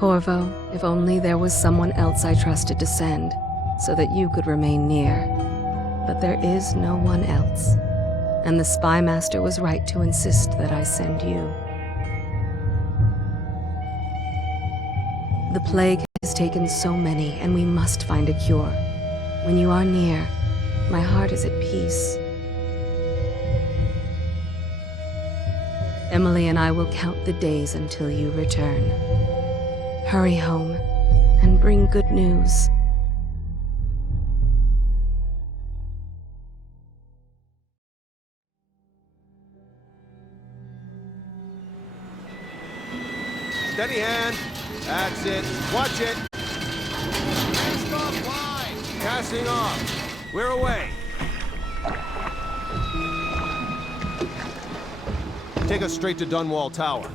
Corvo, if only there was someone else I trusted to send, so that you could remain near. But there is no one else, and the Spy Master was right to insist that I send you. The plague has taken so many, and we must find a cure. When you are near, my heart is at peace. Emily and I will count the days until you return. Hurry home and bring good news. Steady hand. That's it. Watch it. Cast off line. Casting off. We're away. Take us straight to Dunwall Tower.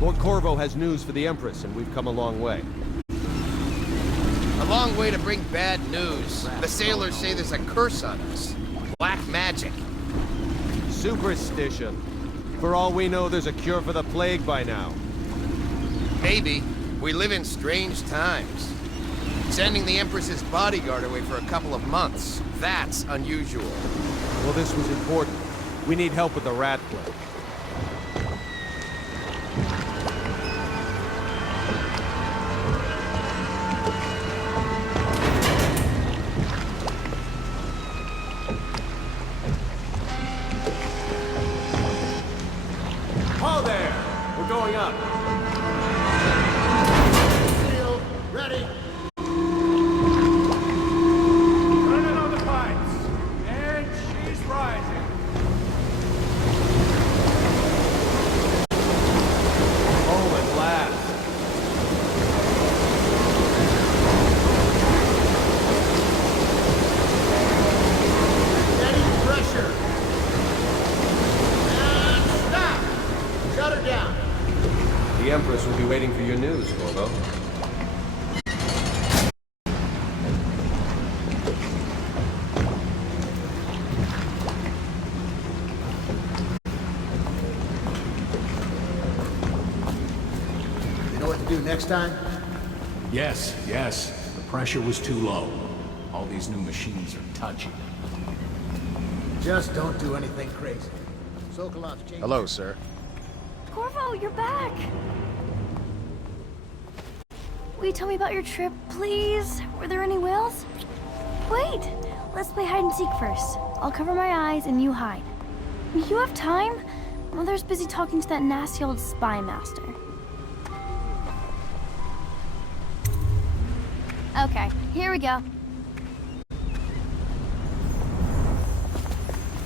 Lord Corvo has news for the Empress, and we've come a long way. A long way to bring bad news. The sailors say there's a curse on us. Black magic. Superstition. For all we know, there's a cure for the plague by now. Maybe. We live in strange times. Sending the Empress's bodyguard away for a couple of months. That's unusual. Well, this was important. We need help with the rat plague. Ho there! We're going up. Sealed. Ready. Turning on the pipes. And she's rising. Oh, at last. Steady pressure. And stop. Shut her down. The Empress will be waiting for your news, Corvo. You know what to do next time? Yes, yes. The pressure was too low. All these new machines are touchy. Just don't do anything crazy. Sokolot's changed. Hello, sir. Corvo, you're back! Will you tell me about your trip, please? Were there any whales? Wait! Let's play hide and seek first. I'll cover my eyes and you hide. You have time? Mother's busy talking to that nasty old spy master. Okay, here we go.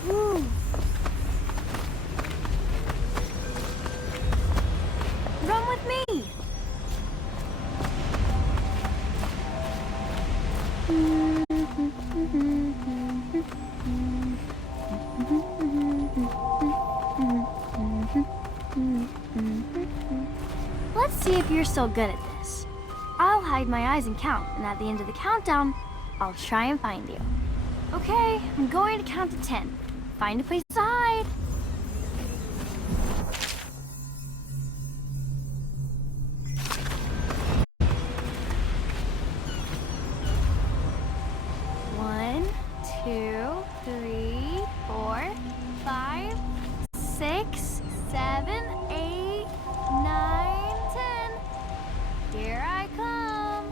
Woo. Run with me! Let's see if you're still good at this. I'll hide my eyes and count, and at the end of the countdown, I'll try and find you. Okay, I'm going to count to 10. Find a place to hide. One, 2, 3, 4, 5, 6, 7, 8, 9, 10. Here I come.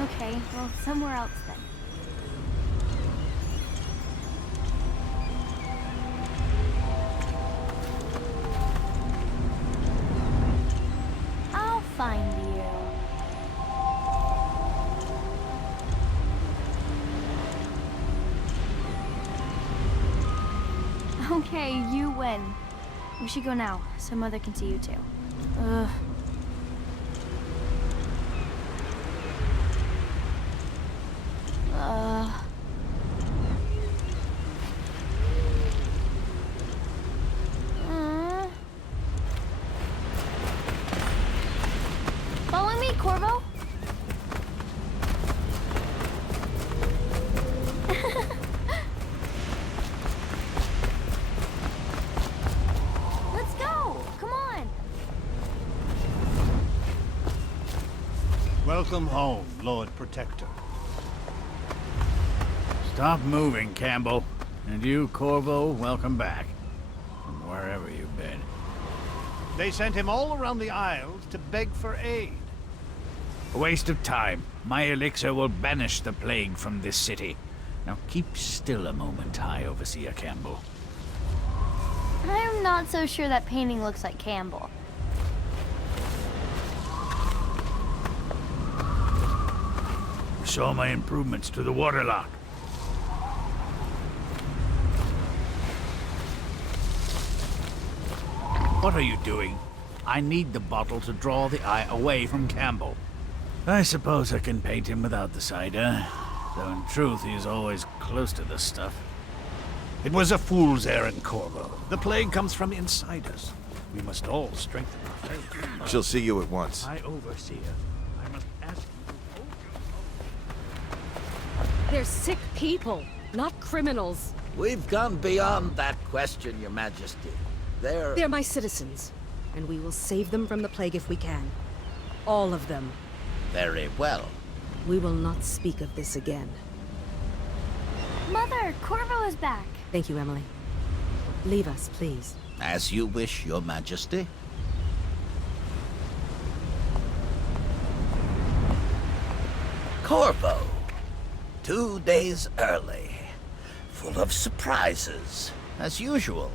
Okay, well, somewhere else then. I'll find you. Okay, you win. We should go now, so Mother can see you too. Ugh. Follow me, Corvo? Let's go! Come on! Welcome home, Lord Protector. Stop moving, Campbell. And you, Corvo, welcome back. From wherever you've been. They sent him all around the Isles to beg for aid. A waste of time. My elixir will banish the plague from this city. Now keep still a moment, High Overseer Campbell. I'm not so sure that painting looks like Campbell. You saw my improvements to the waterlock. What are you doing? I need the bottle to draw the eye away from Campbell. I suppose I can paint him without the cider, though in truth he is always close to the stuff. It was a fool's errand, Corvo. The plague comes from inside us. We must all strengthen our faith. She'll see you at once. High Overseer, I must ask you to hold your... They're sick people, not criminals. We've gone beyond that question, Your Majesty. They're my citizens, and we will save them from the plague if we can. All of them. Very well. We will not speak of this again. Mother, Corvo is back. Thank you, Emily. Leave us, please. As you wish, Your Majesty. Corvo. 2 days early. Full of surprises, as usual.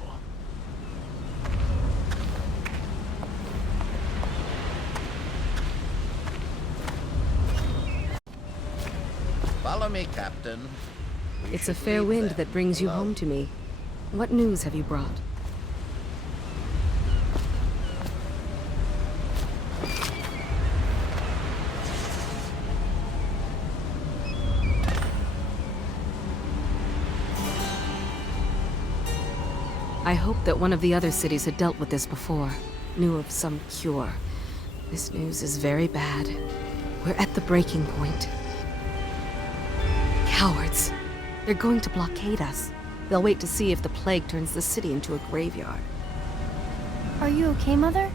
Follow me, Captain. It's a fair wind that brings you home to me. What news have you brought? I hoped that one of the other cities had dealt with this before, knew of some cure. This news is very bad. We're at the breaking point. Cowards. They're going to blockade us. They'll wait to see if the plague turns the city into a graveyard. Are you okay, Mother?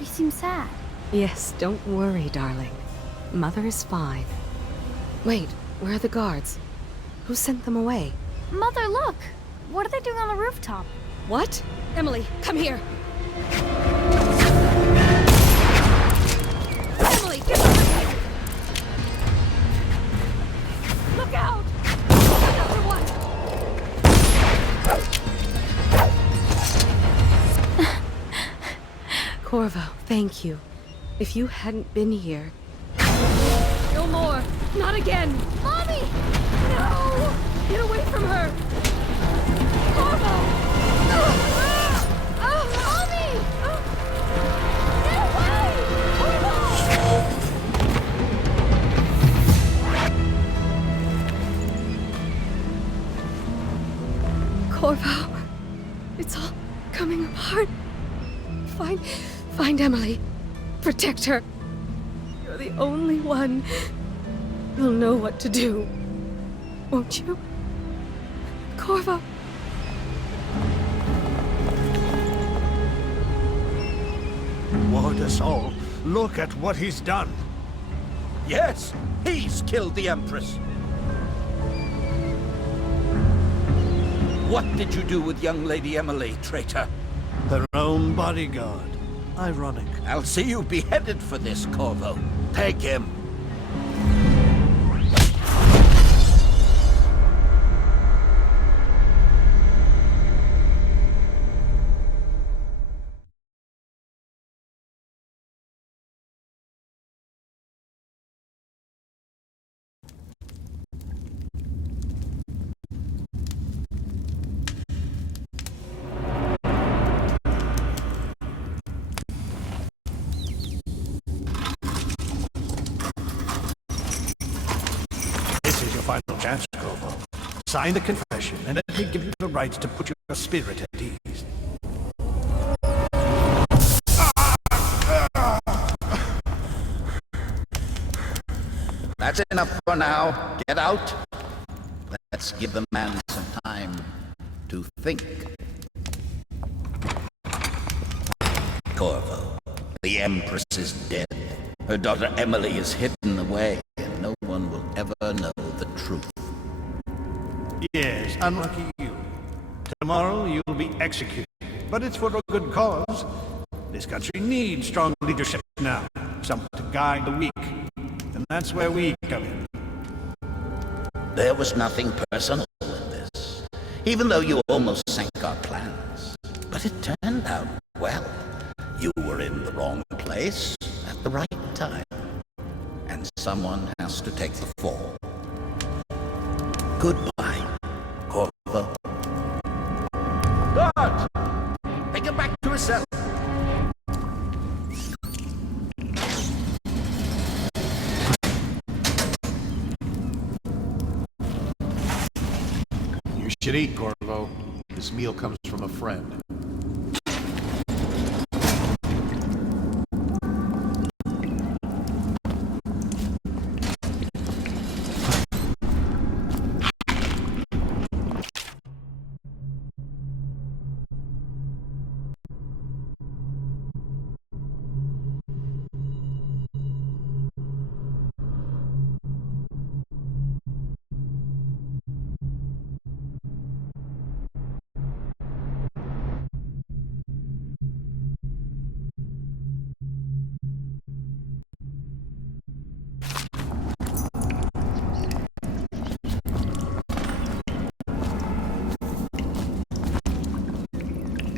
You seem sad. Yes, don't worry, darling. Mother is fine. Wait, where are the guards? Who sent them away? Mother, look! What are they doing on the rooftop? What? Emily, come here! Emily, get over here! Look out! Another one! Corvo, thank you. If you hadn't been here... No more! Not again! Mommy! No! Get away from her! Corvo! Mommy! Get away! Corvo, it's all coming apart. Find Emily. Protect her. You're the only one who'll know what to do. Won't you? Corvo. Ward us all. Look at what he's done. Yes, he's killed the Empress. What did you do with young Lady Emily, traitor? Her own bodyguard. Ironic. I'll see you beheaded for this, Corvo. Take him. Final chance, Corvo. Sign the confession, and let me give you the right to put your spirit at ease. That's enough for now. Get out. Let's give the man some time to think. Corvo, the Empress is dead. Her daughter Emily is hidden away, and no one will ever know the truth. Yes, unlucky you. Tomorrow you'll be executed. But it's for a good cause. This country needs strong leadership now. Someone to guide the weak. And that's where we come in. There was nothing personal in this, even though you almost sank our plans. But it turned out well. You were in the wrong place at the right time. And someone has to take the fall. Goodbye, Corvo. Guard! Take him back to his cell. You should eat, Corvo. This meal comes from a friend.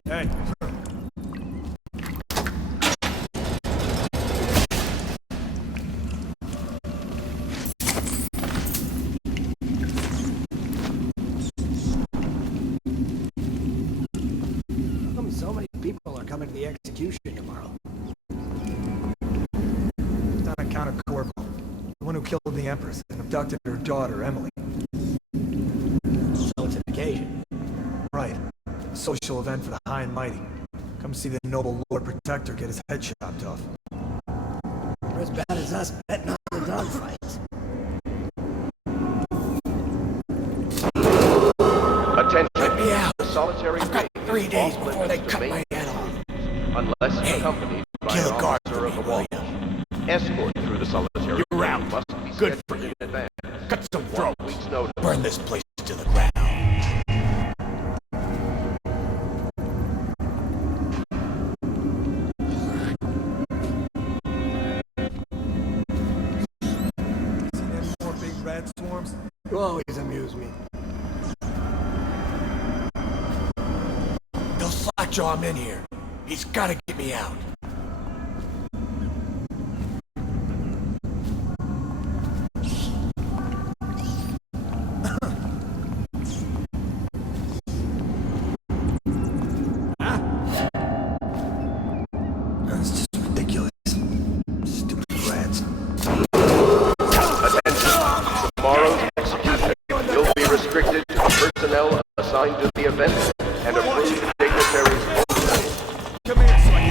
Hey. How come so many people are coming to the execution tomorrow? It's on account of Corvo, the one who killed the Empress and abducted her daughter, Emily. So it's an occasion. Right. A social event for the high and mighty. Come see the noble Lord Protector get his head chopped off. We're as bad as us betting on the dogfights. Attention. Let me out. Solitary I've got 3 days before they cut my head off. Unless accompanied by kill an a guard officer for of me, the will watch. Escort through the solitary. You're out. Must be Good for scheduled in advance. Cut some 1 throats. week's notice. Burn this place to the ground. Seen any more big rat swarms? You always amuse me. They'll slackjaw him in here. He's gotta get me out. That's just ridiculous. Stupid rats. Attention. Tomorrow's execution. You'll be restricted to personnel assigned to the event and approved dignitaries only. Come here so I can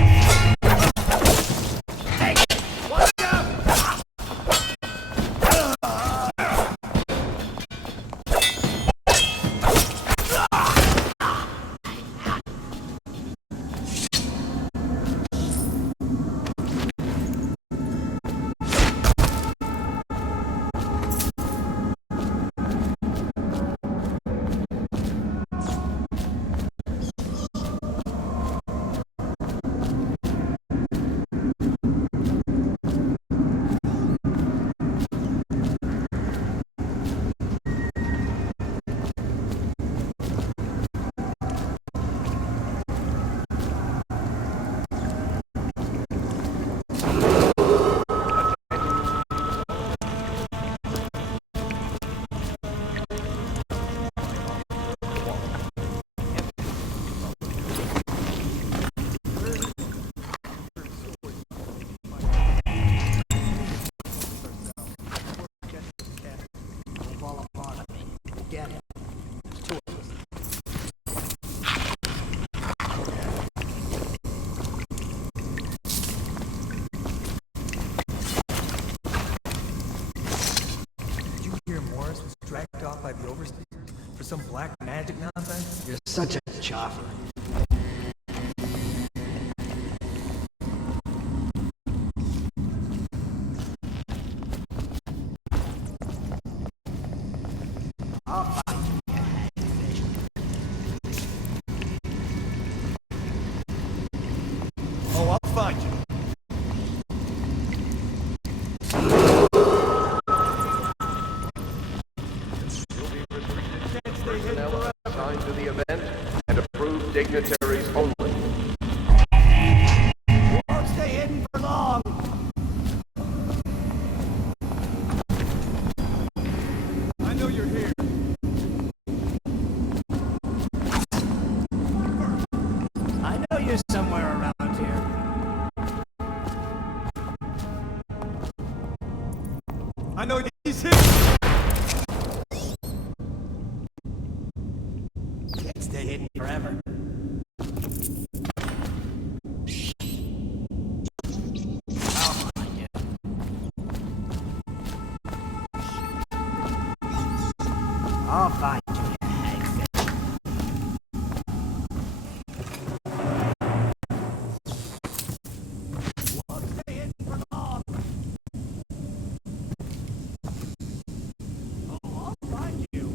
some black magic nonsense? You're such a chopper. I'll find you, you hagfish. Oh, I'll find you. Personnel assigned to the event and approved dignitaries only. Won't stay hidden for long. I know you're here. I know you're somewhere around here. I know he's here. Can't stay hidden forever. I'll find you. I'll find you, you hagfish. Won't stay hidden for long. Oh, I'll find you.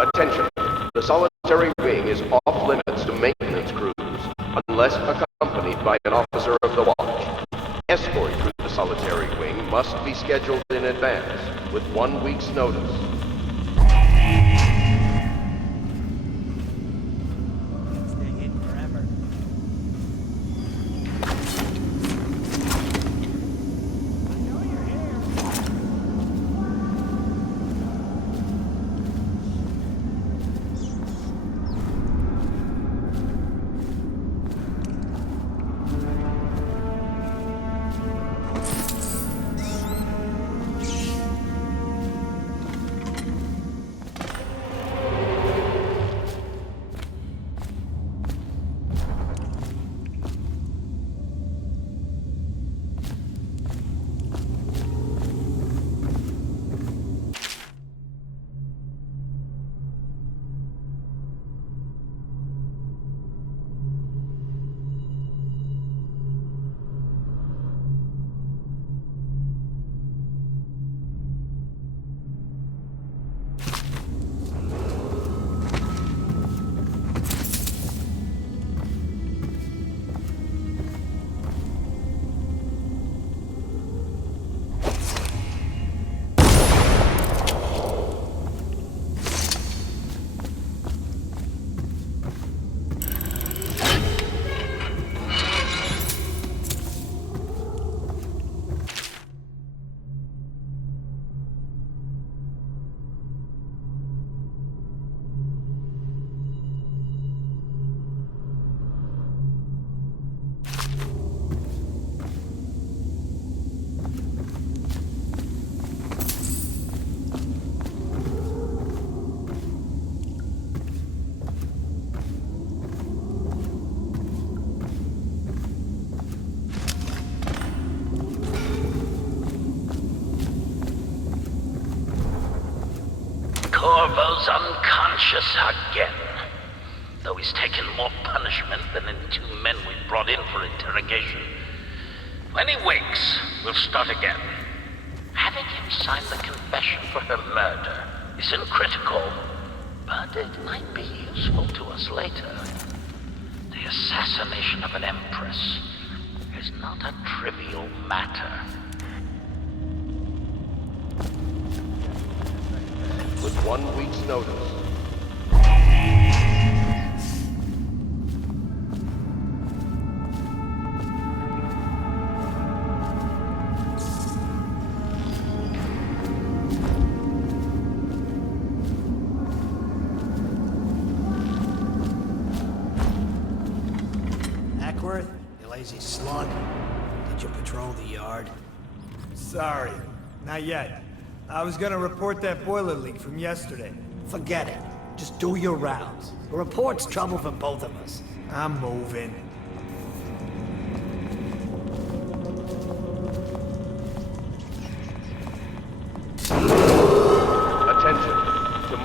Attention. The solitary wing is off limits to maintenance crews, unless accompanied by an officer of the watch. Escort through the solitary wing must be scheduled in advance, with 1 week's notice. Can't stay hidden forever. I know you're here. Corvo's unconscious again. Though he's taken more punishment than the 2 men we brought in for interrogation. When he wakes, we'll start again. Having him sign the confession for her murder isn't critical, but it might be useful to us later. The assassination of an empress is not a trivial matter. With 1 week's notice. Ackworth, you lazy slug. Did you patrol the yard? Sorry, not yet. I was gonna report that boiler leak from yesterday. Forget it. Just do your rounds. A report's trouble for both of us. I'm moving. Attention.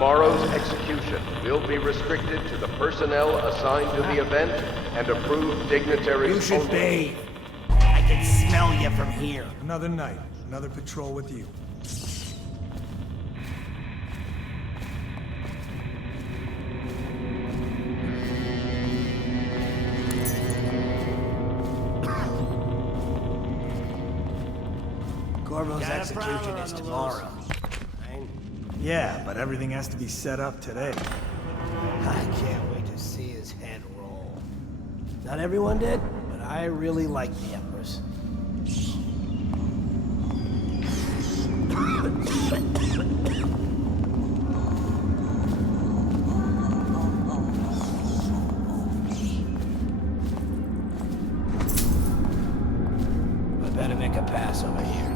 Tomorrow's execution will be restricted to the personnel assigned to the event and approved dignitaries You should only. bathe. I can smell you from here. Another night, another patrol with you. Corvo's execution is tomorrow. Yeah, but everything has to be set up today. I can't wait to see his head roll. Not everyone did, but I really like the Empress. I better make a pass over here.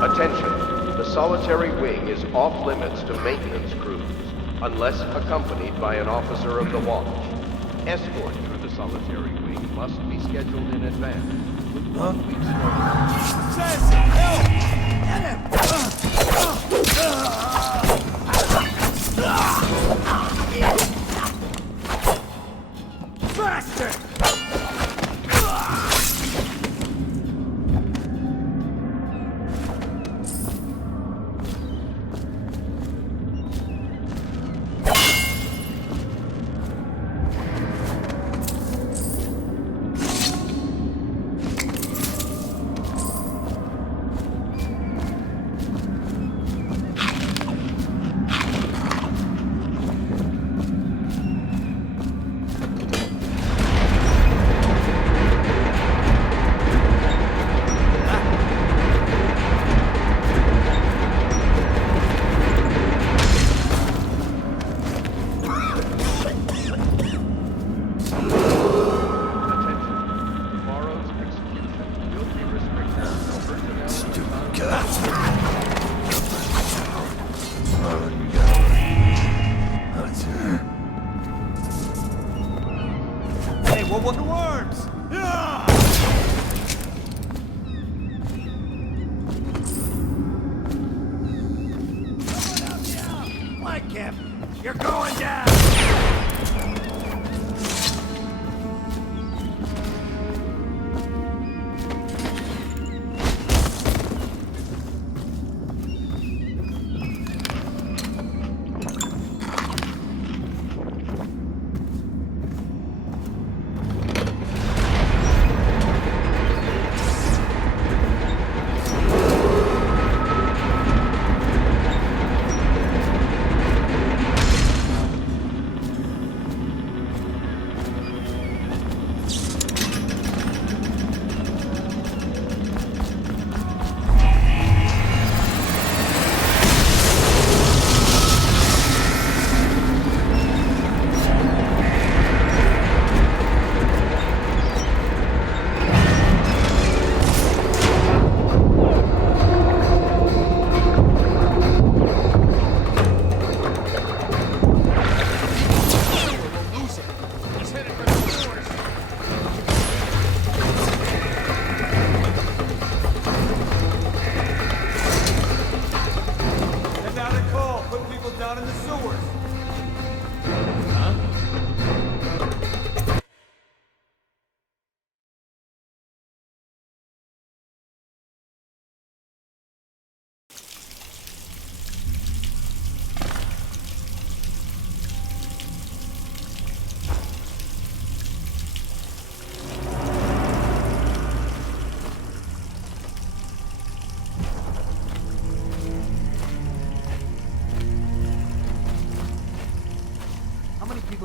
Attention, the solitary wing is off limits to maintenance crews, unless accompanied by an officer of the watch. Escort through the solitary wing must be scheduled in advance. With 1 week's Bastard! You're going down!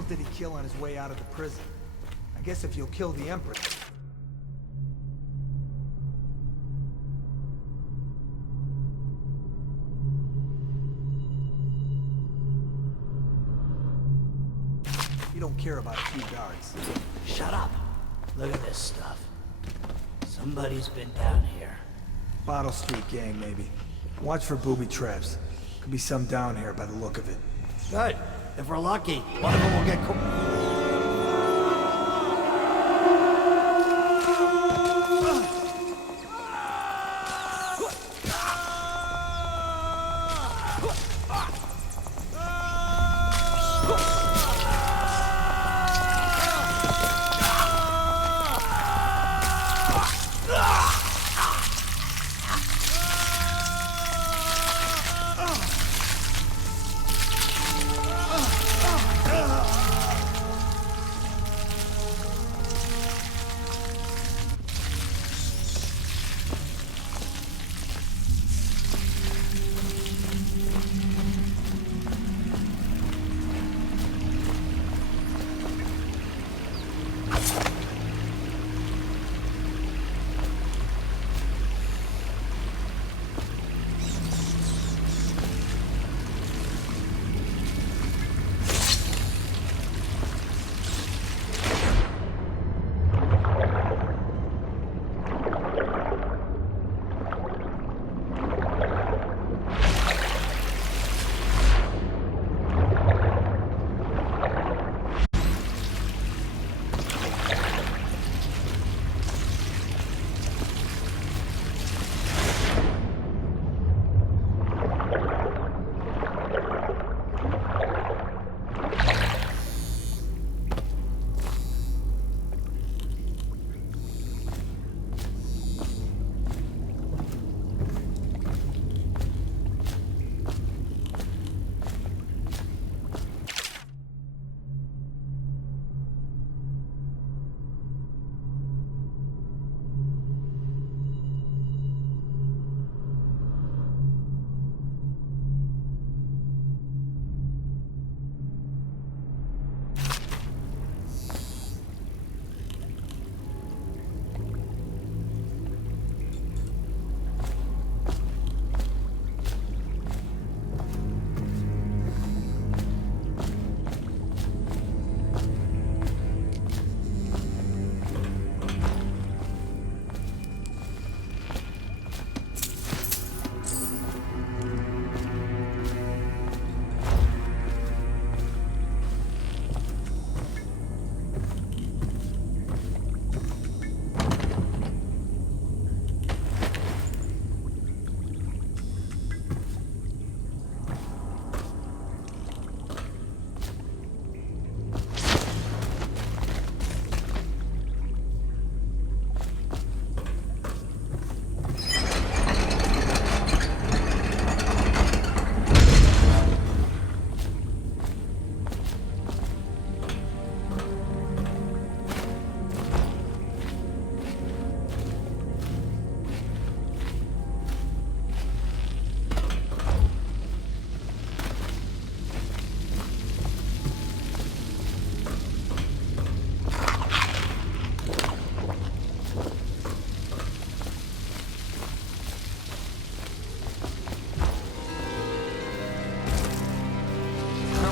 Did he kill on his way out of the prison? I guess if you'll kill the Empress... You don't care about a few guards. Shut up. Look at this stuff. Somebody's been down here. Bottle Street gang, maybe. Watch for booby traps. Could be some down here by the look of it. Good. If we're lucky, one of them will get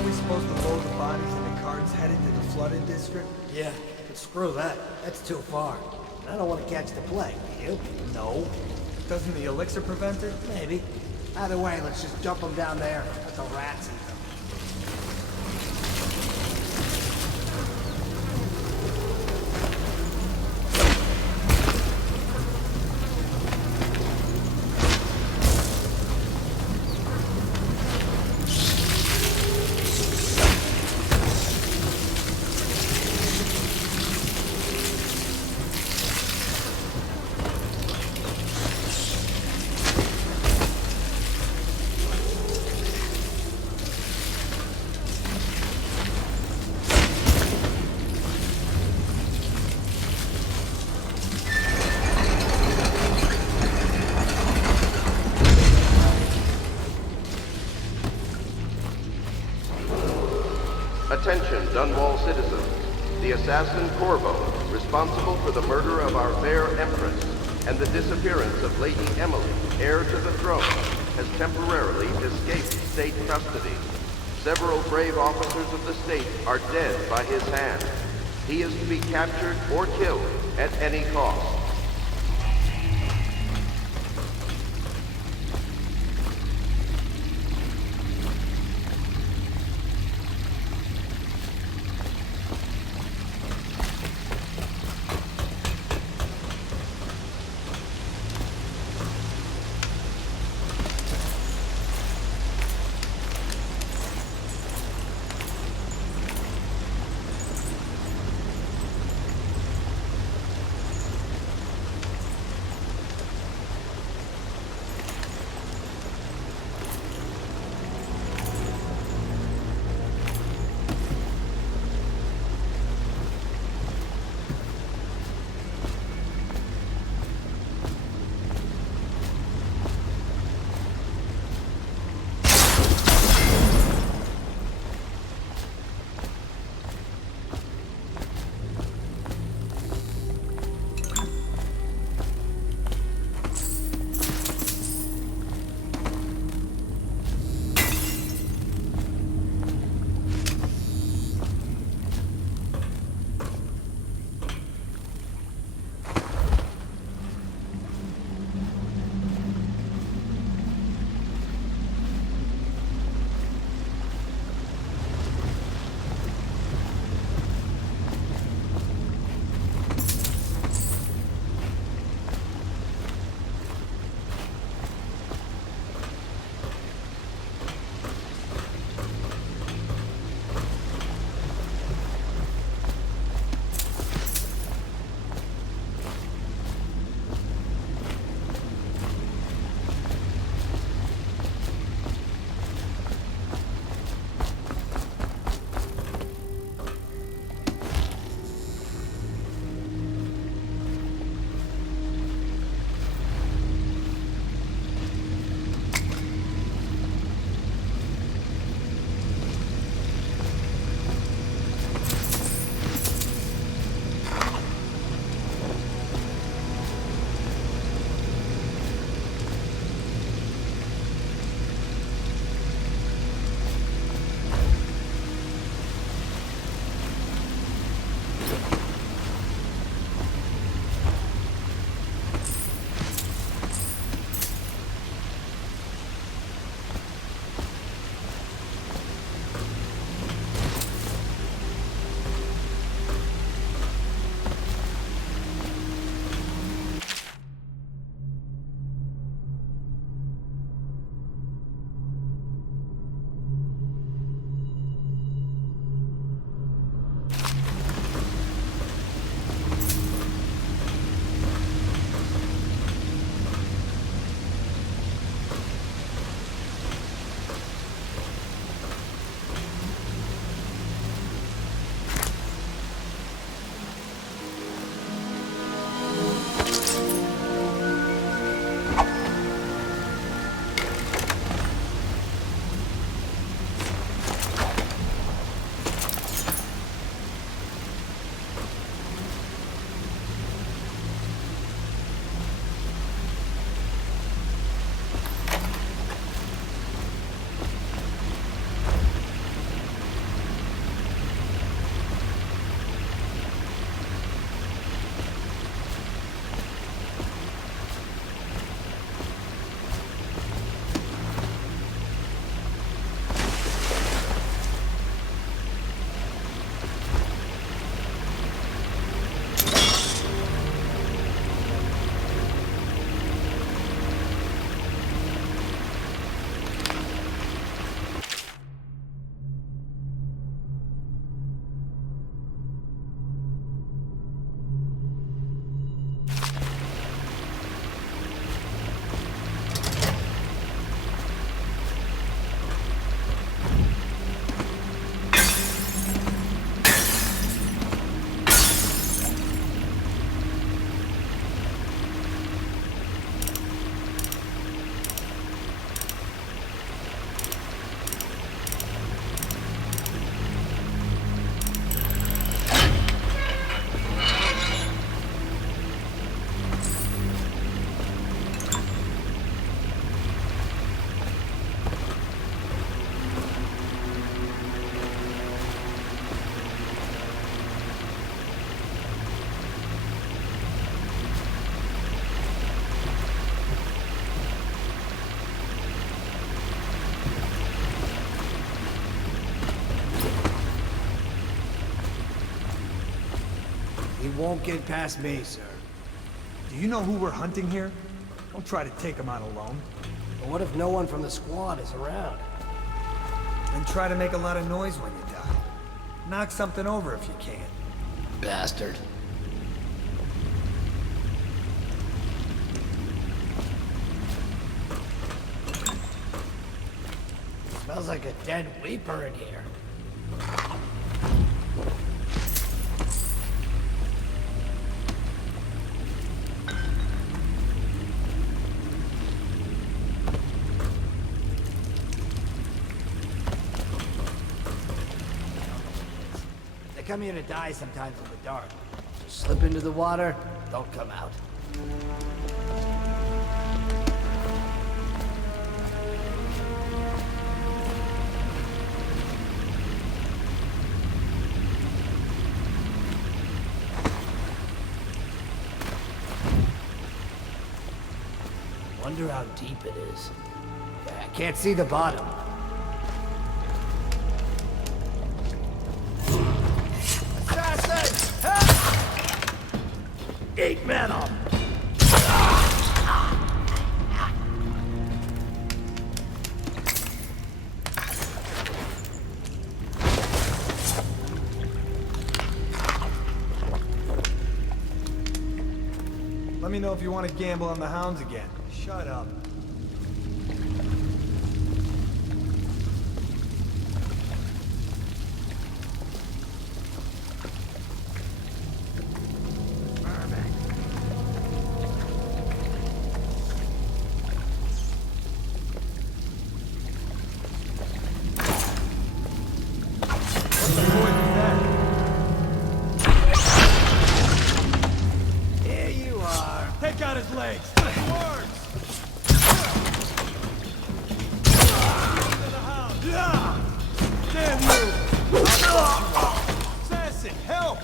Aren't we supposed to load the bodies into carts headed to the flooded district? Yeah, but screw that. That's too far. I don't want to catch the plague, do you? No. Doesn't the elixir prevent it? Maybe. Either way, let's just dump them down there. Let the rats eat them. Attention, Dunwall citizens. The assassin Corvo, responsible for the murder of our fair Empress and the disappearance of Lady Emily, heir to the throne, has temporarily escaped state custody. Several brave officers of the state are dead by his hand. He is to be captured or killed at any cost. He won't get past me, sir. Do you know who we're hunting here? Don't try to take him out alone. But what if no one from the squad is around? And try to make a lot of noise when you die. Knock something over if you can. Bastard. Smells like a dead Weeper in here. They come here to die sometimes in the dark. Just slip into the water, don't come out. Wonder how deep it is. I can't see the bottom. Assassin! Help! 8 men on. Let me know if you want to gamble on the hounds again. Shut up. What the boy is that? Here you are. Take out his legs! Damn you! Assassin, help!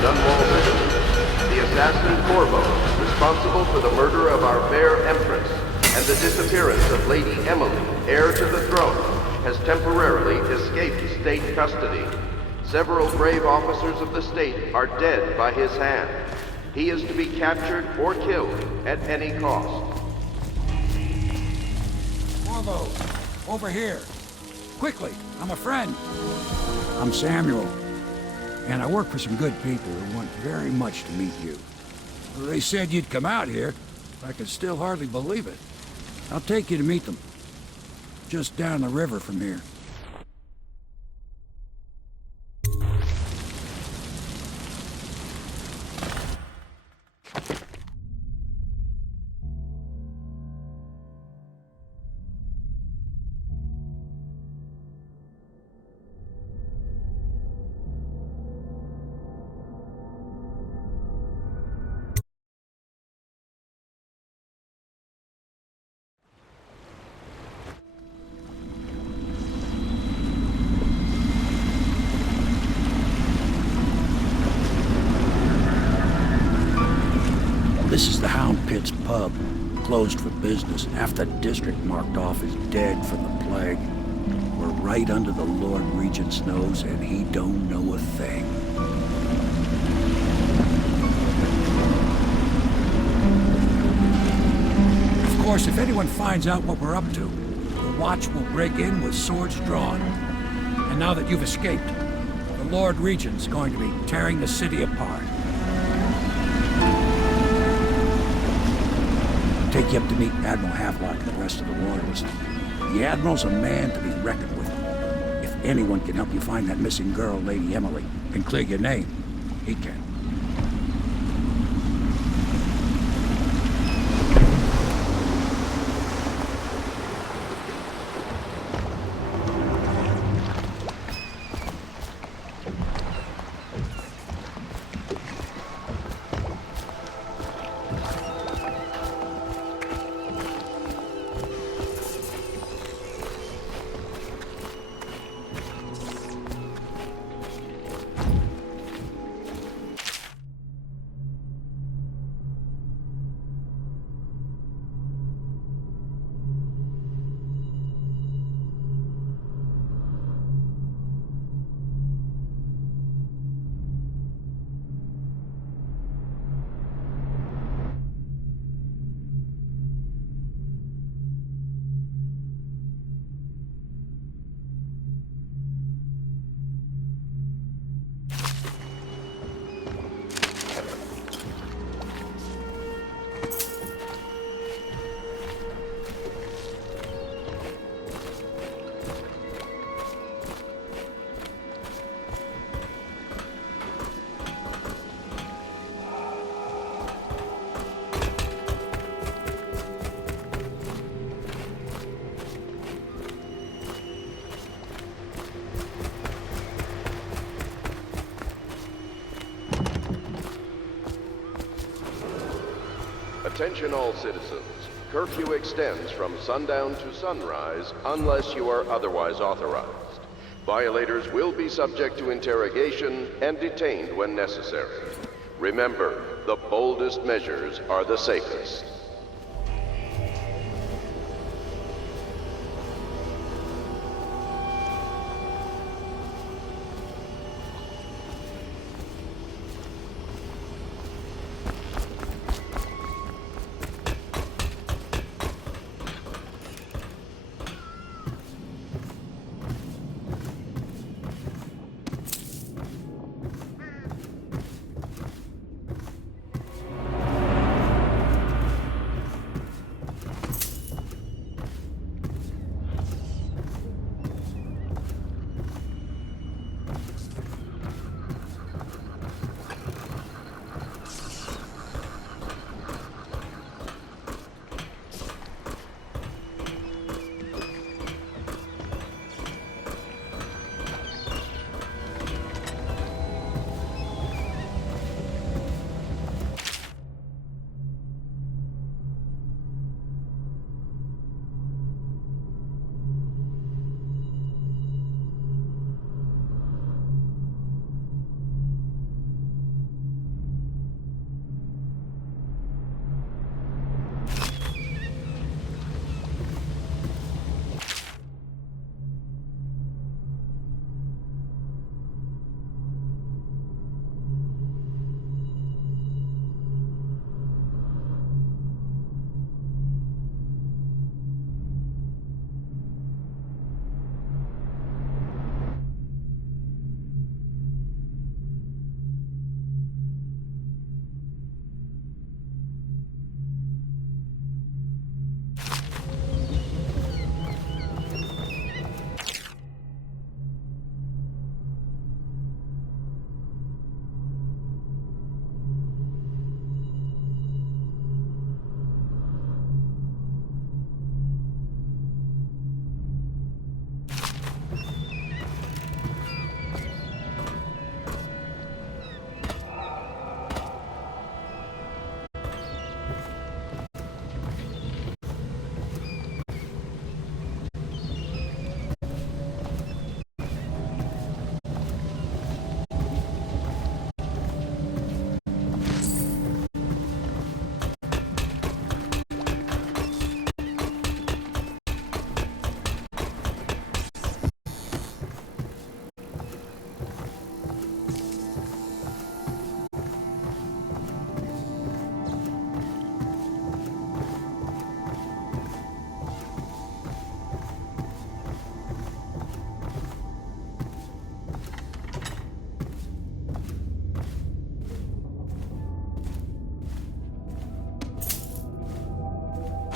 Dunwall citizens. The assassin Corvo, responsible for the murder of our fair Empress and the disappearance of Lady Emily, heir to the throne, has temporarily escaped state custody. Several brave officers of the state are dead by his hand. He is to be captured or killed at any cost. Corvo, over here. Quickly, I'm a friend. I'm Samuel, and I work for some good people who want very much to meet you. They said you'd come out here. I can still hardly believe it. I'll take you to meet them. Just down the river from here. This is the Hound Pit's pub, closed for business. Half the district marked off as dead from the plague. We're right under the Lord Regent's nose, and he don't know a thing. Of course, if anyone finds out what we're up to, the Watch will break in with swords drawn. And now that you've escaped, the Lord Regent's going to be tearing the city apart. Take you up to meet Admiral Havelock and the rest of the Royalists. The Admiral's a man to be reckoned with. If anyone can help you find that missing girl, Lady Emily, and clear your name, he can. Attention all citizens. Curfew extends from sundown to sunrise unless you are otherwise authorized. Violators will be subject to interrogation and detained when necessary. Remember, the boldest measures are the safest.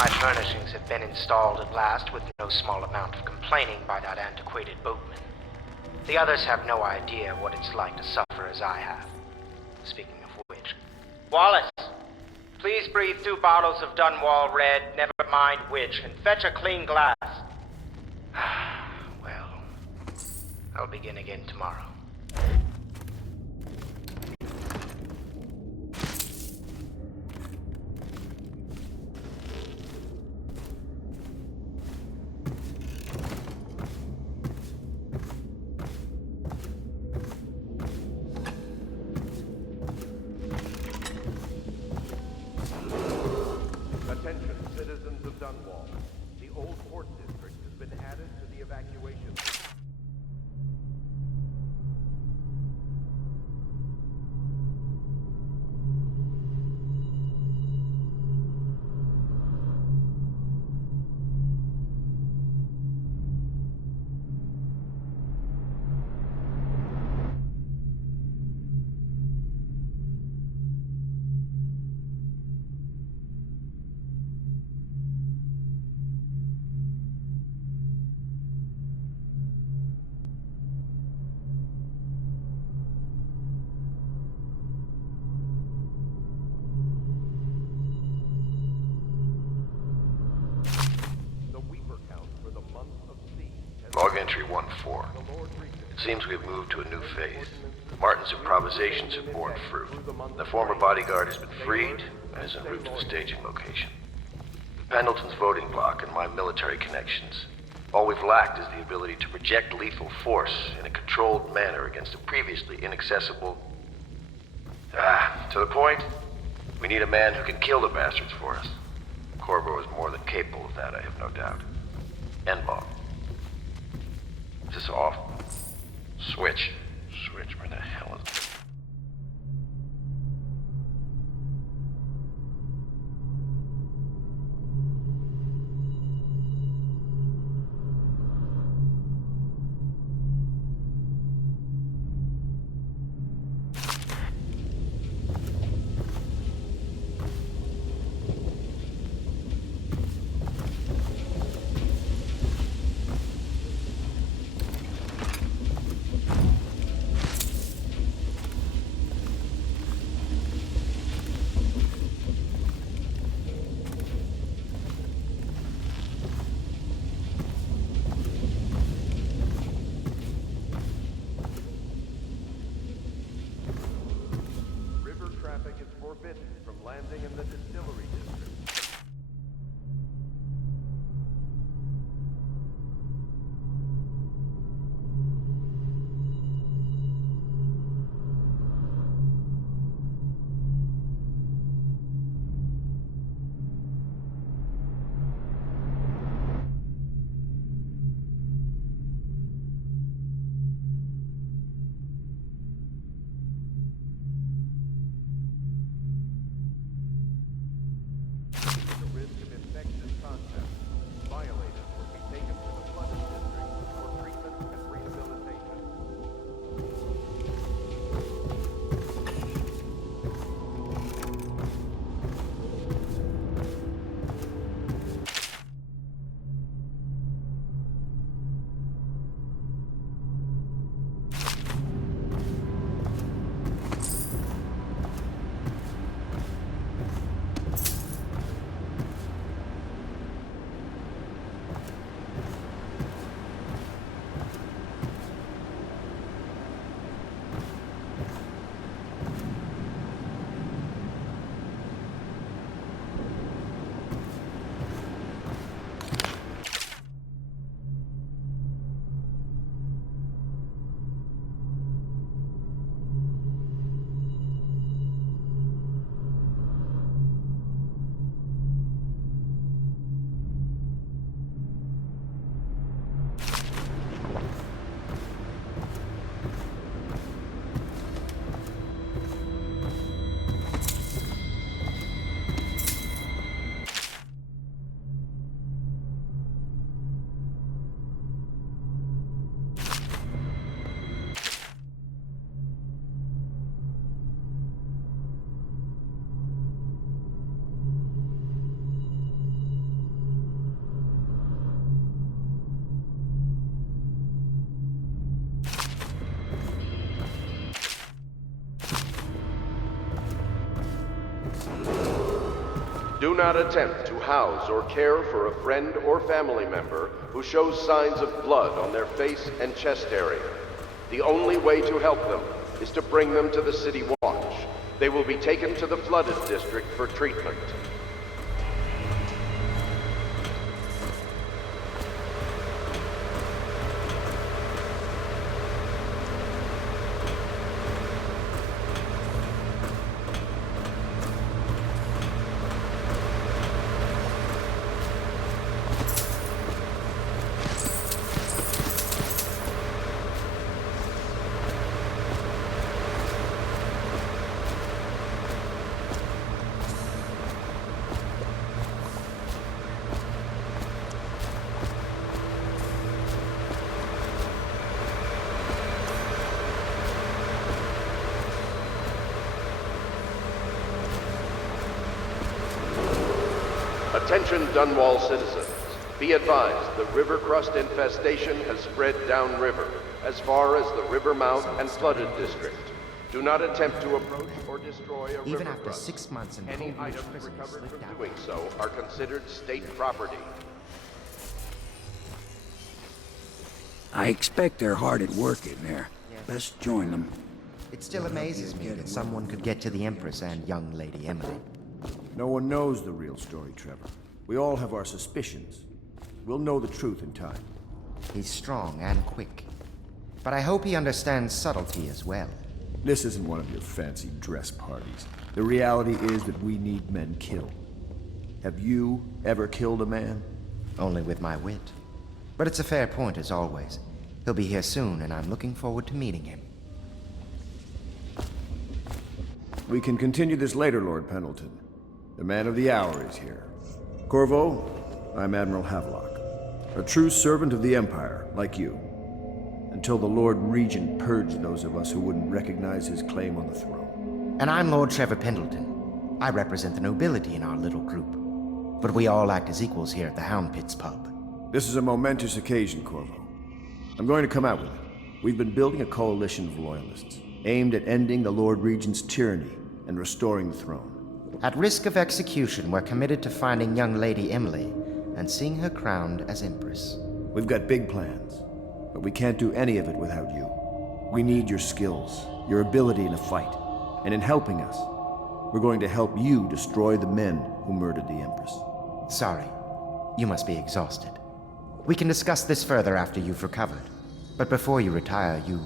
My furnishings have been installed at last with no small amount of complaining by that antiquated boatman. The others have no idea what it's like to suffer as I have. Speaking of which... Wallace! Please breathe 2 bottles of Dunwall Red, never mind which, and fetch a clean glass. Well, I'll begin again tomorrow. Attention, citizens of Dunwall. The old port district has been added to the evacuation. Log entry 1-4. It seems we've moved to a new phase. Martin's improvisations have borne fruit. The former bodyguard has been freed and is en route to the staging location. Pendleton's voting block and my military connections. All we've lacked is the ability to project lethal force in a controlled manner against a previously inaccessible... to the point, we need a man who can kill the bastards for us. Corvo is more than capable of that, I have no doubt. N-bomb. Is this off? Switch. Switch, where the hell is it? Do not attempt to house or care for a friend or family member who shows signs of blood on their face and chest area. The only way to help them is to bring them to the City Watch. They will be taken to the flooded district for treatment. Attention Dunwall citizens. Be advised, the river crust infestation has spread downriver, as far as the river mouth and flooded district. Do not attempt to approach or destroy a river Even after crust. 6 months in Any Cold Beach items prison recovered slipped from out. doing so are considered state property. I expect they're hard at work in there. Best join them. It still amazes me that someone could get to the Empress and young Lady Emily. No one knows the real story, Trevor. We all have our suspicions. We'll know the truth in time. He's strong and quick. But I hope he understands subtlety as well. This isn't one of your fancy dress parties. The reality is that we need men killed. Have you ever killed a man? Only with my wit. But it's a fair point as always. He'll be here soon, and I'm looking forward to meeting him. We can continue this later, Lord Pendleton. The man of the hour is here. Corvo, I'm Admiral Havelock. A true servant of the Empire, like you. Until the Lord Regent purged those of us who wouldn't recognize his claim on the throne. And I'm Lord Trevor Pendleton. I represent the nobility in our little group. But we all act as equals here at the Hound Pits pub. This is a momentous occasion, Corvo. I'm going to come out with it. We've been building a coalition of loyalists, aimed at ending the Lord Regent's tyranny and restoring the throne. At risk of execution, we're committed to finding young Lady Emily and seeing her crowned as Empress. We've got big plans, but we can't do any of it without you. We need your skills, your ability in a fight, and in helping us, we're going to help you destroy the men who murdered the Empress. Sorry, you must be exhausted. We can discuss this further after you've recovered. But before you retire, you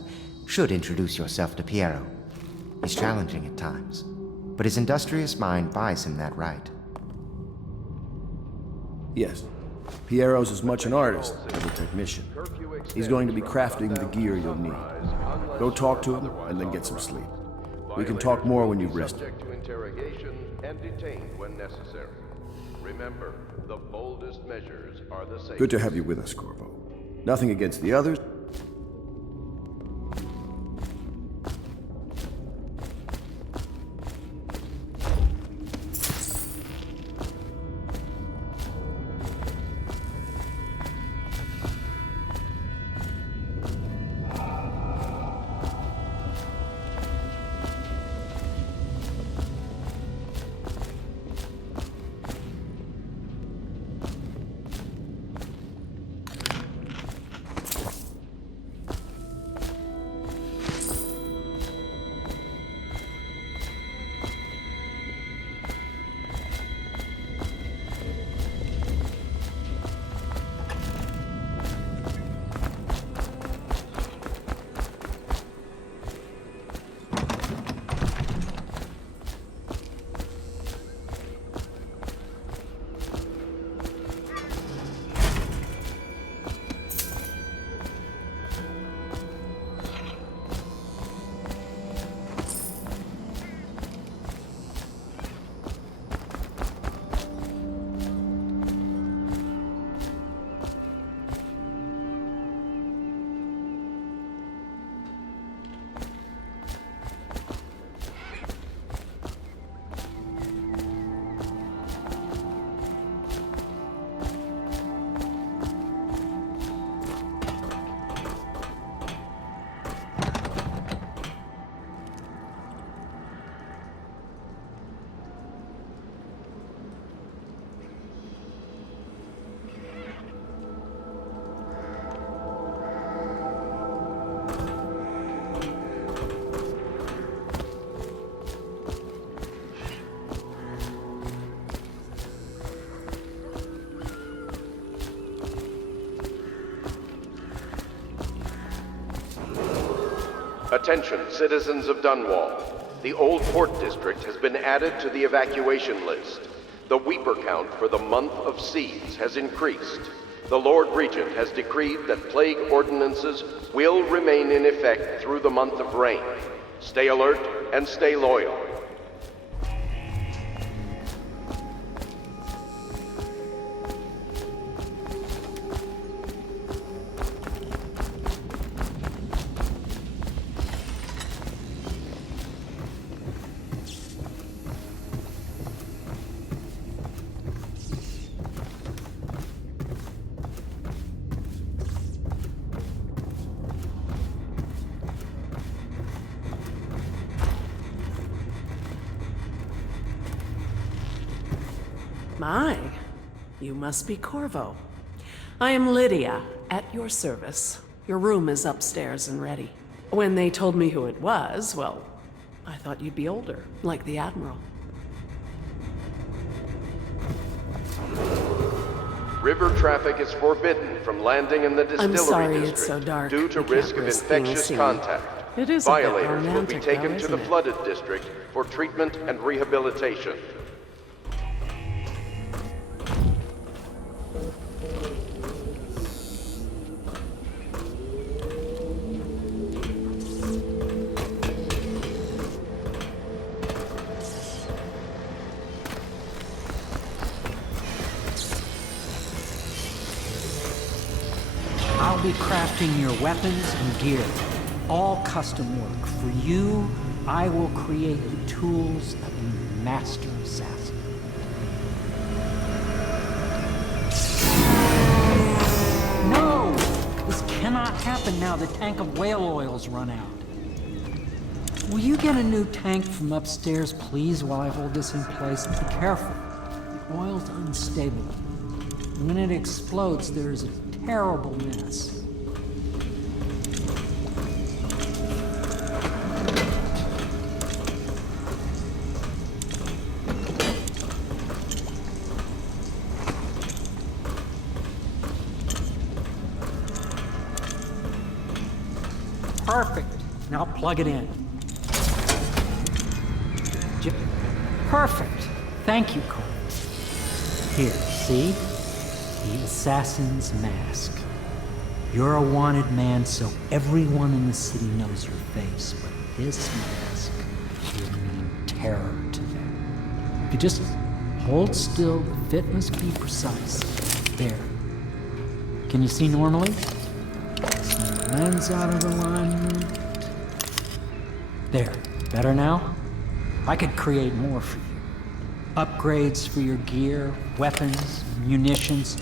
should introduce yourself to Piero. He's challenging at times, but his industrious mind buys him that right. Yes, Piero's as much an artist as a technician. He's going to be crafting the gear you'll need. Go talk to him, and then get some sleep. We can talk more when you've rested. Subject to interrogation and detained when necessary. Remember, the boldest measures are the safest. Good to have you with us, Corvo. Nothing against the others. Attention, citizens of Dunwall. The Old Port District has been added to the evacuation list. The Weeper count for the month of Seeds has increased. The Lord Regent has decreed that plague ordinances will remain in effect through the month of rain. Stay alert and stay loyal. My, you must be Corvo. I am Lydia, at your service. Your room is upstairs and ready. When they told me who it was, well, I thought you'd be older, like the Admiral. River traffic is forbidden from landing in the distillery I'm sorry district it's so dark. due to I risk can't of risk being infectious seen. contact. It is a bit Violators will be romantic, taken though, to the isn't it? flooded district for treatment and rehabilitation. I'll be crafting your weapons and gear. All custom work. For you, I will create the tools of a master assassin. No! This cannot happen now the tank of whale oil's run out. Will you get a new tank from upstairs, please, while I hold this in place? Be careful. The oil's unstable. When it explodes, there's a terrible mess. Perfect. Now plug it in. Perfect. Thank you, Cole. Here, see? The assassin's mask. You're a wanted man, so everyone in the city knows your face, but this mask will mean terror to them. If you just hold still, the fit must be precise. There. Can you see normally? Snap lens out of alignment. There. Better now? I could create more for you. Upgrades for your gear, weapons, munitions.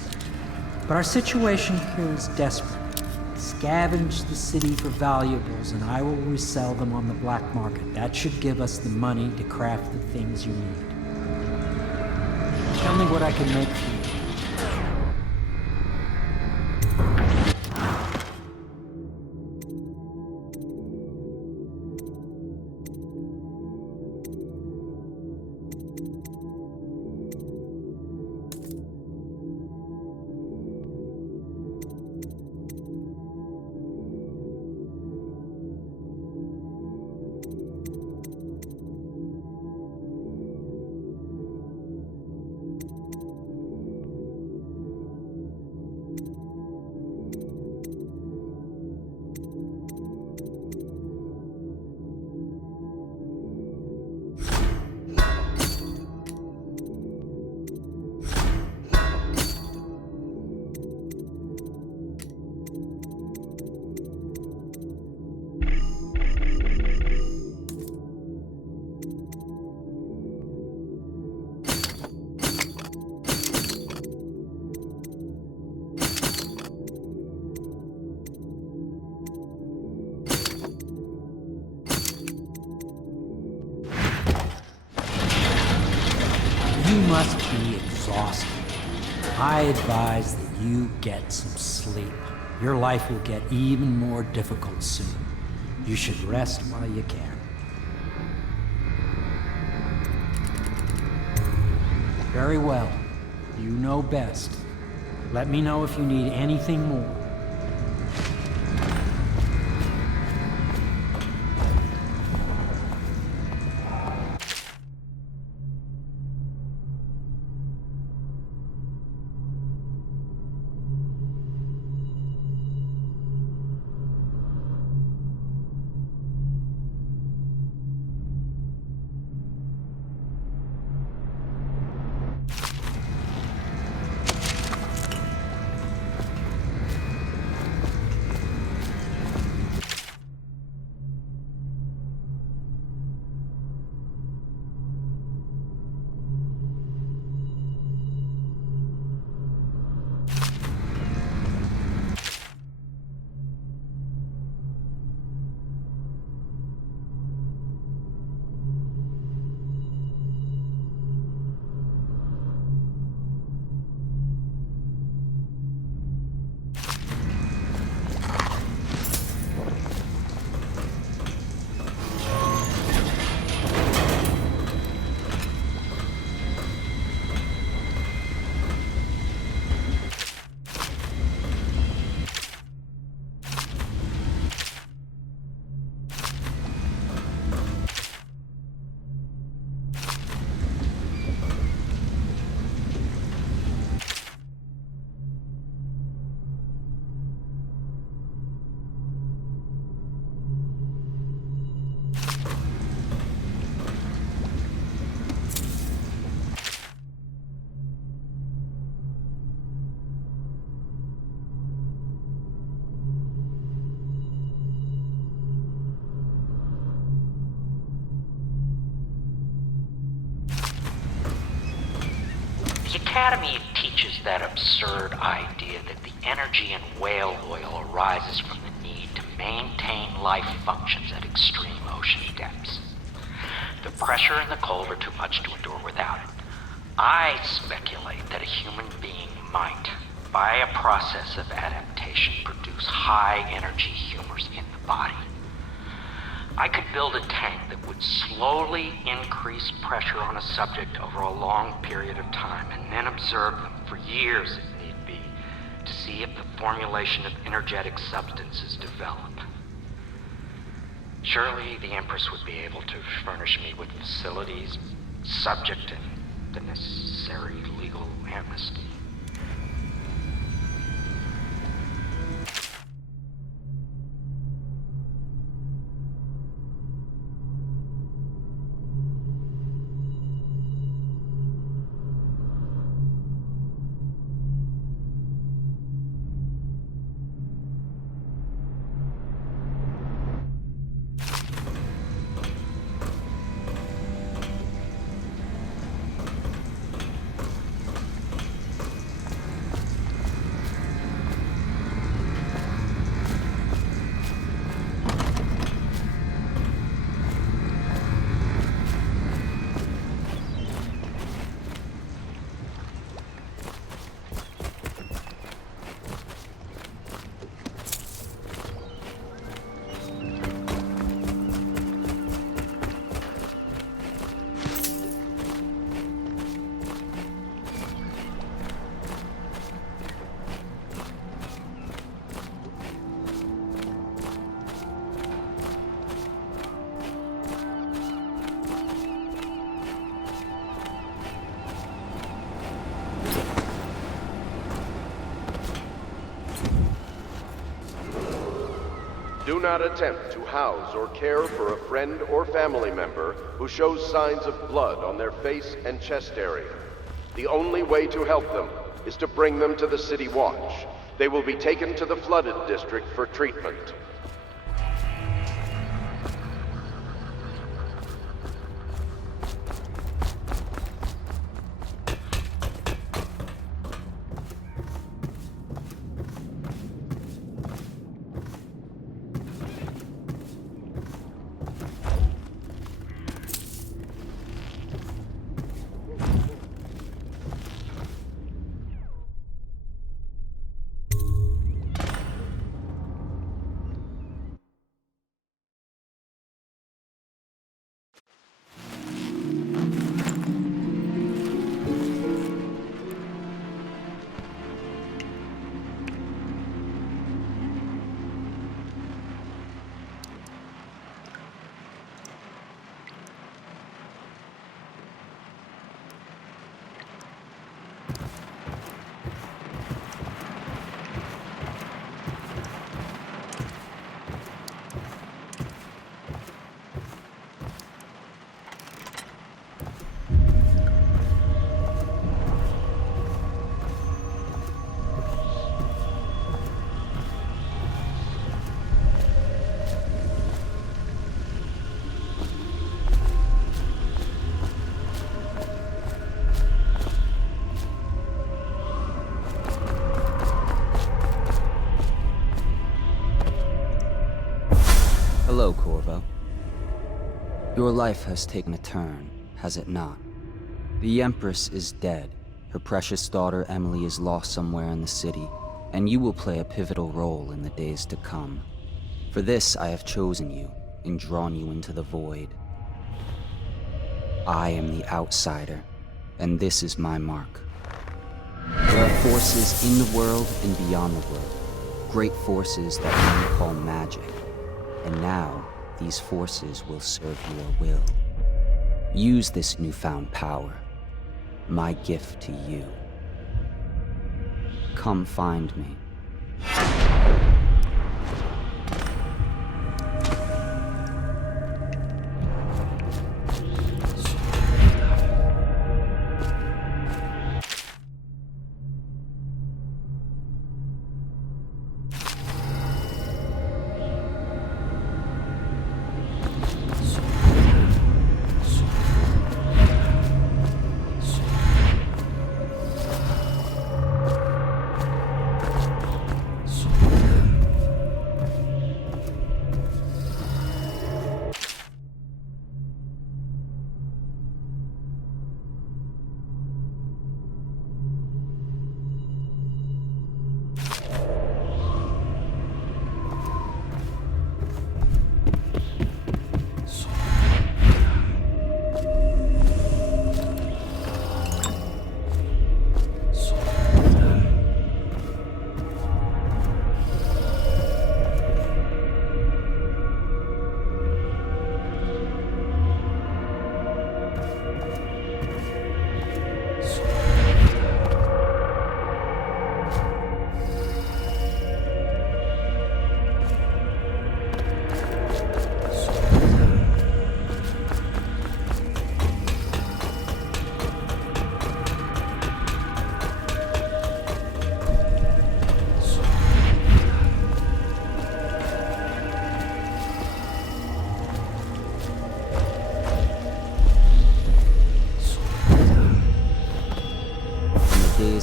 But our situation here is desperate. Scavenge the city for valuables, and I will resell them on the black market. That should give us the money to craft the things you need. Tell me what I can make for you. You must be exhausted. I advise that you get some sleep. Your life will get even more difficult soon. You should rest while you can. Very well. You know best. Let me know if you need anything more. Academy teaches that absurd idea that the energy in whale oil arises from the need to maintain life functions at extreme ocean depths. The pressure and the cold are too much to endure without it. I speculate that a human being might, by a process of adaptation, produce high-energy humors in the body. I could build a tank that would slowly increase pressure on a subject over a long period of time, and then observe them for years if need be, to see if the formulation of energetic substances develop. Surely the Empress would be able to furnish me with facilities, subject, and the necessary legal amnesty. Do not attempt to house or care for a friend or family member who shows signs of blood on their face and chest area. The only way to help them is to bring them to the City Watch. They will be taken to the flooded district for treatment. Hello, Corvo. Your life has taken a turn, has it not? The Empress is dead. Her precious daughter Emily is lost somewhere in the city, and you will play a pivotal role in the days to come. For this, I have chosen you and drawn you into the void. I am the outsider, and this is my mark. There are forces in the world and beyond the world, great forces that men call magic. And now, these forces will serve your will. Use this newfound power, my gift to you. Come find me.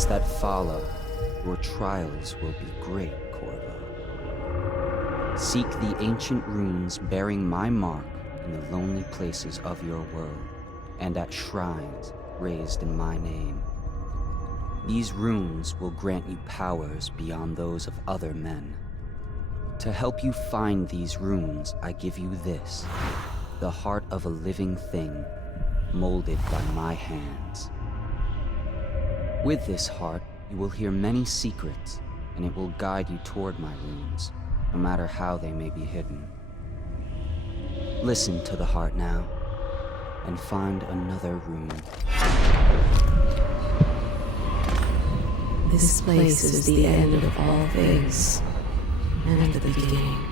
days that follow, your trials will be great, Corvo. Seek the ancient runes bearing my mark in the lonely places of your world, and at shrines raised in my name. These runes will grant you powers beyond those of other men. To help you find these runes, I give you this, the heart of a living thing, molded by my hands. With this heart, you will hear many secrets, and it will guide you toward my runes, no matter how they may be hidden. Listen to the heart now, and find another rune. This place is the end of all things, and the beginning.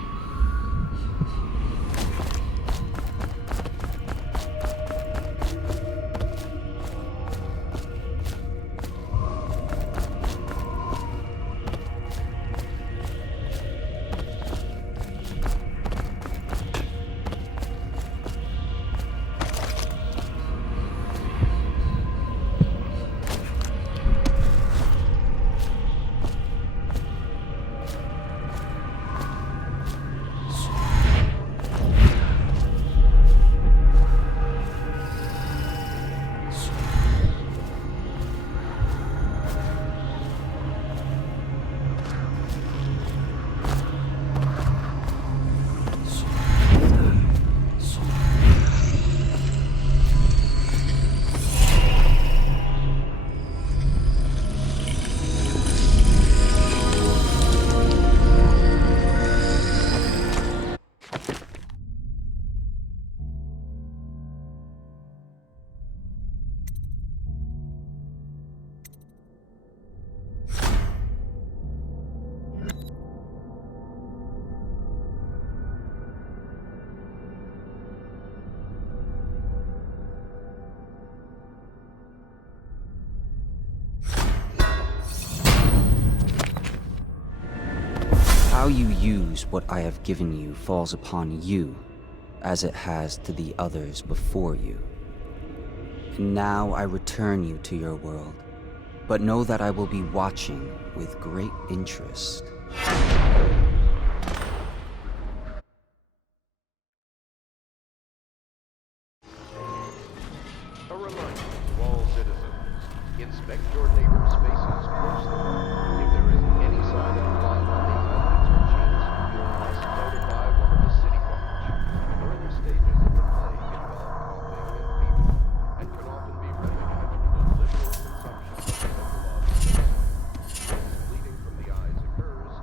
How you use what I have given you falls upon you, as it has to the others before you. And now I return you to your world, but know that I will be watching with great interest. A reminder to all citizens, inspect your neighbor's spaces closely. If there is any sign of blood on the eyelids or cheeks, you must notify one of the city watch. Early stages of the plague involve coughing and fever, and can often be remedied through the liberal consumption of blood. Once bleeding from the eyes occurs,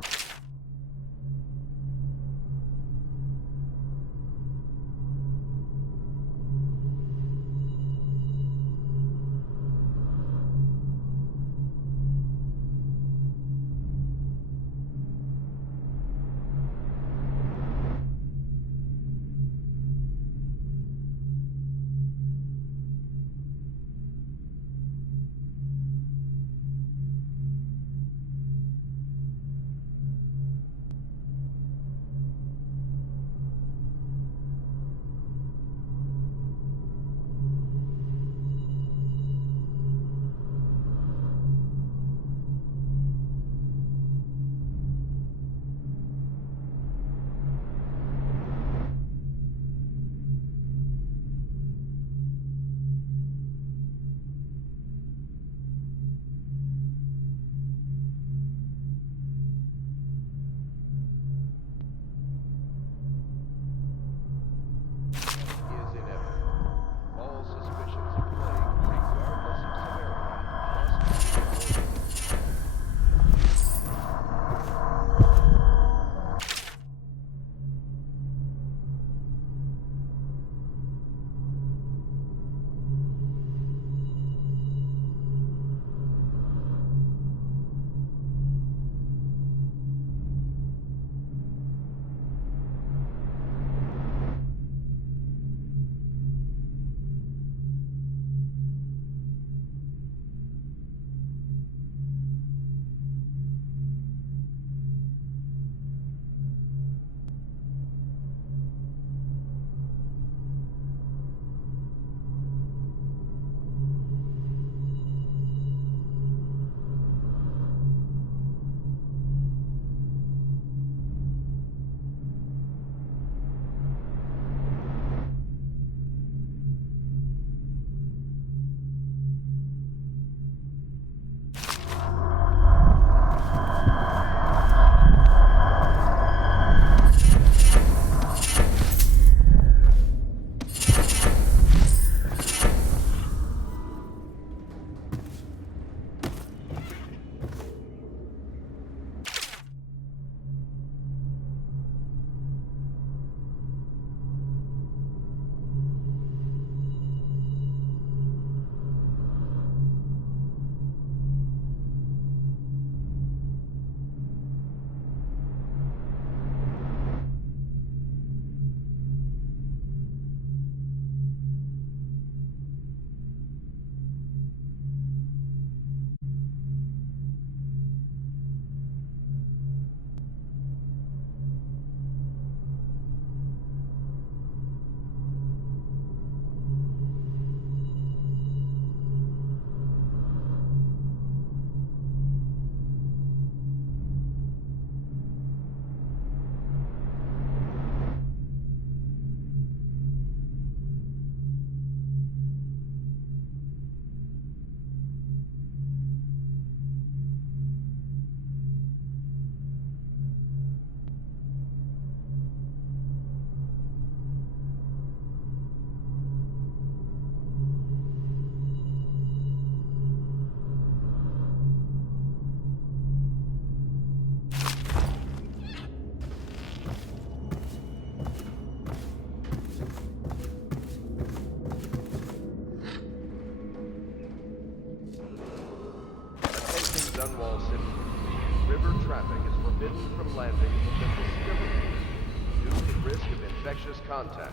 suspicious contact.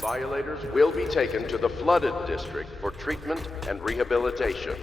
Violators will be taken to the flooded district for treatment and rehabilitation.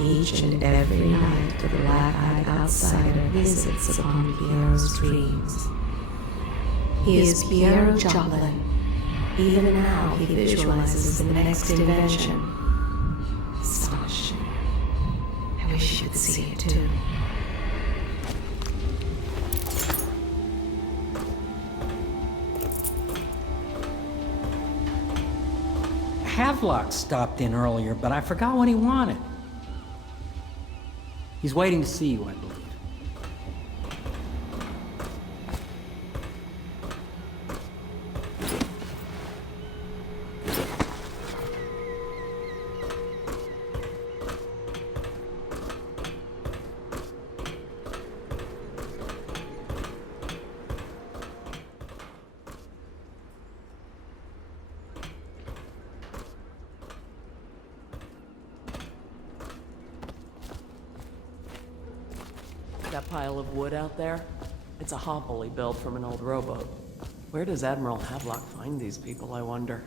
Each and every night the black-eyed outsider visits upon Piero's dreams. He is Piero Joplin. Even now he visualizes the next invention. Astonishing. I wish you could see it too. Havelock stopped in earlier, but I forgot what he wanted. He's waiting to see you, I believe. That pile of wood out there? It's a hovel he built from an old rowboat. Where does Admiral Havelock find these people, I wonder?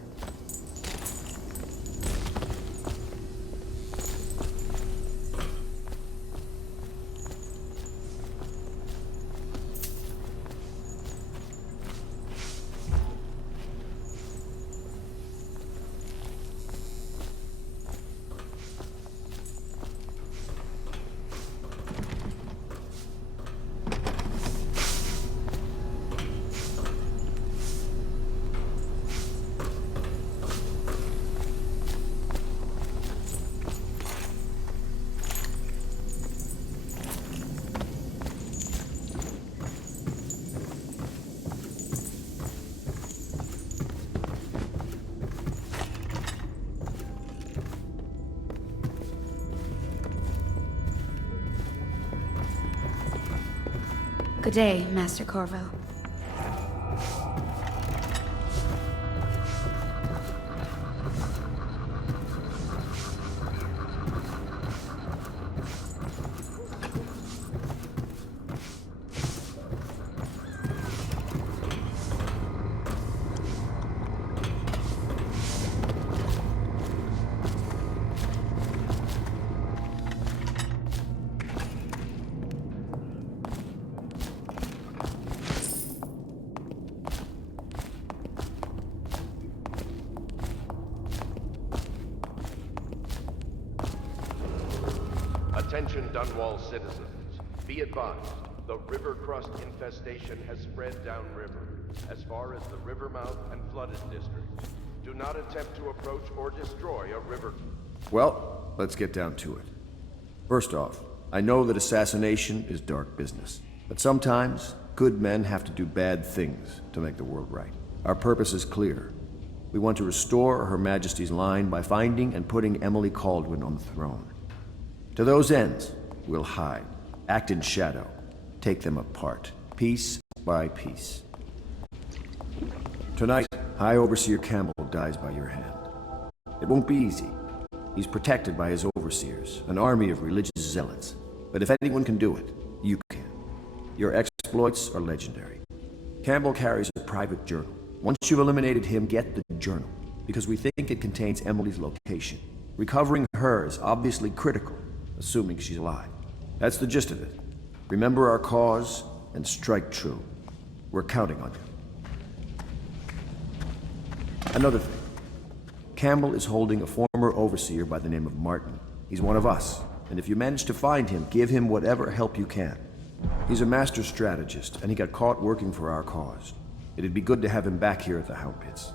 Good day, Master Corvo. Attention Dunwall citizens. Be advised, the river crust infestation has spread downriver, as far as the river mouth and flooded districts. Do not attempt to approach or destroy a river. Well, let's get down to it. First off, I know that assassination is dark business, but sometimes good men have to do bad things to make the world right. Our purpose is clear. We want to restore Her Majesty's line by finding and putting Emily Kaldwin on the throne. To those ends, we'll hide, act in shadow, take them apart, piece by piece. Tonight, High Overseer Campbell dies by your hand. It won't be easy. He's protected by his overseers, an army of religious zealots. But if anyone can do it, you can. Your exploits are legendary. Campbell carries a private journal. Once you've eliminated him, get the journal, because we think it contains Emily's location. Recovering her is obviously critical, assuming she's alive. That's the gist of it. Remember our cause, and strike true. We're counting on you. Another thing. Campbell is holding a former overseer by the name of Martin. He's one of us, and if you manage to find him, give him whatever help you can. He's a master strategist, and he got caught working for our cause. It'd be good to have him back here at the Hound Pits.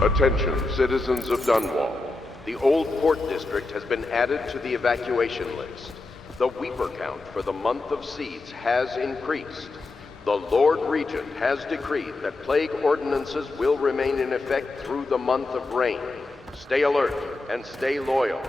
Attention, citizens of Dunwall. The Old Port District has been added to the evacuation list. The Weeper count for the month of seeds has increased. The Lord Regent has decreed that plague ordinances will remain in effect through the month of rain. Stay alert and stay loyal.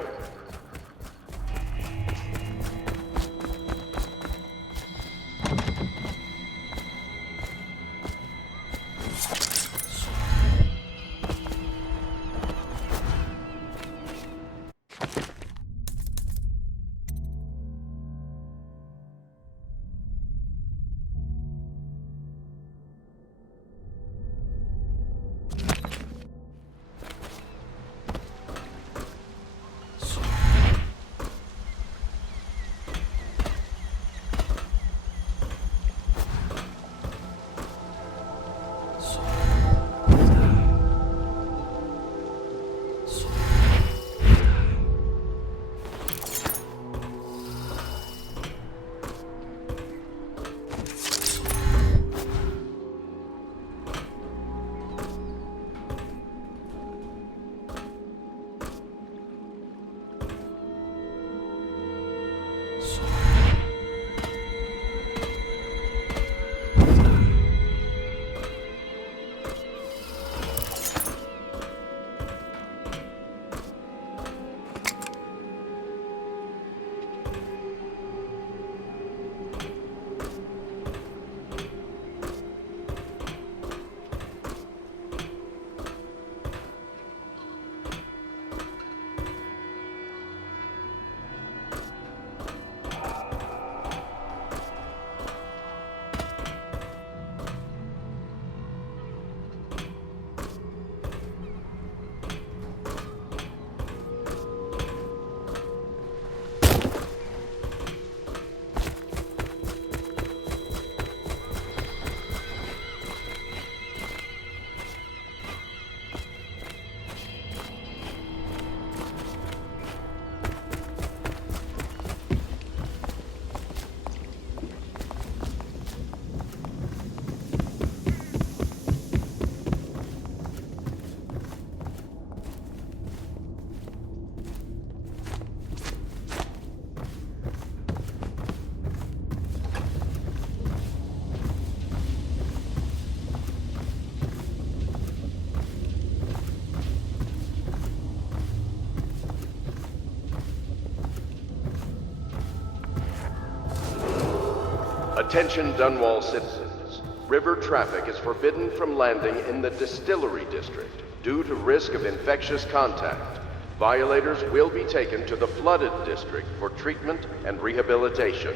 Attention Dunwall citizens. River traffic is forbidden from landing in the Distillery District due to risk of infectious contact. Violators will be taken to the Flooded District for treatment and rehabilitation.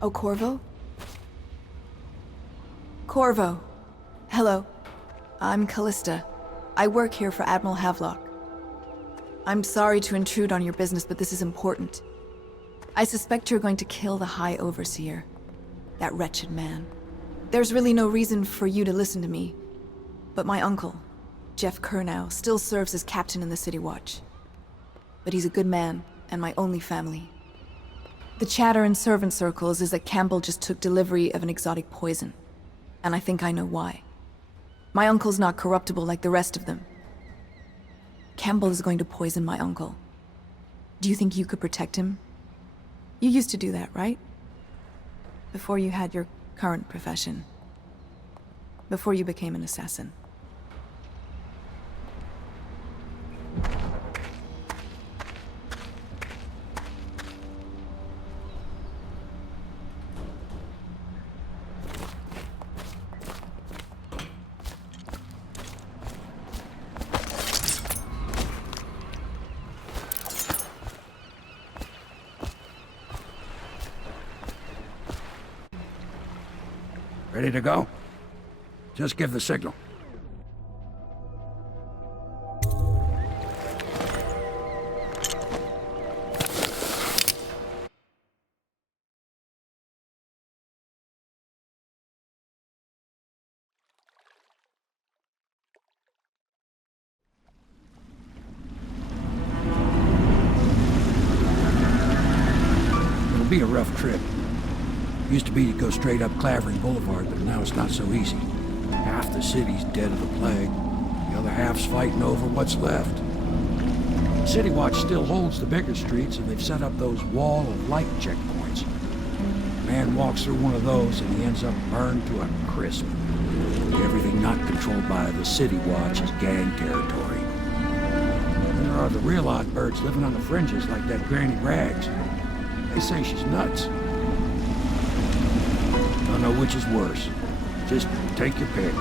Oh, Corvo? Corvo. Hello. I'm Callista. I work here for Admiral Havelock. I'm sorry to intrude on your business, but this is important. I suspect you're going to kill the High Overseer. That wretched man. There's really no reason for you to listen to me. But my uncle, Jeff Kernow, still serves as captain in the City Watch. But he's a good man, and my only family. The chatter in servant circles is that Campbell just took delivery of an exotic poison. And I think I know why. My uncle's not corruptible like the rest of them. Campbell is going to poison my uncle. Do you think you could protect him? You used to do that, right? Before you had your current profession. Before you became an assassin. Ready to go? Just give the signal. It'll be a rough trip. Used to be to go straight up Clavering Boulevard, but now it's not so easy. Half the city's dead of the plague. The other half's fighting over what's left. City Watch still holds the bigger streets, and they've set up those wall of light checkpoints. A man walks through one of those, and he ends up burned to a crisp. Everything not controlled by the City Watch is gang territory. And there are the real odd birds living on the fringes, like that Granny Rags. They say she's nuts. Don't know which is worse. Just take your pick.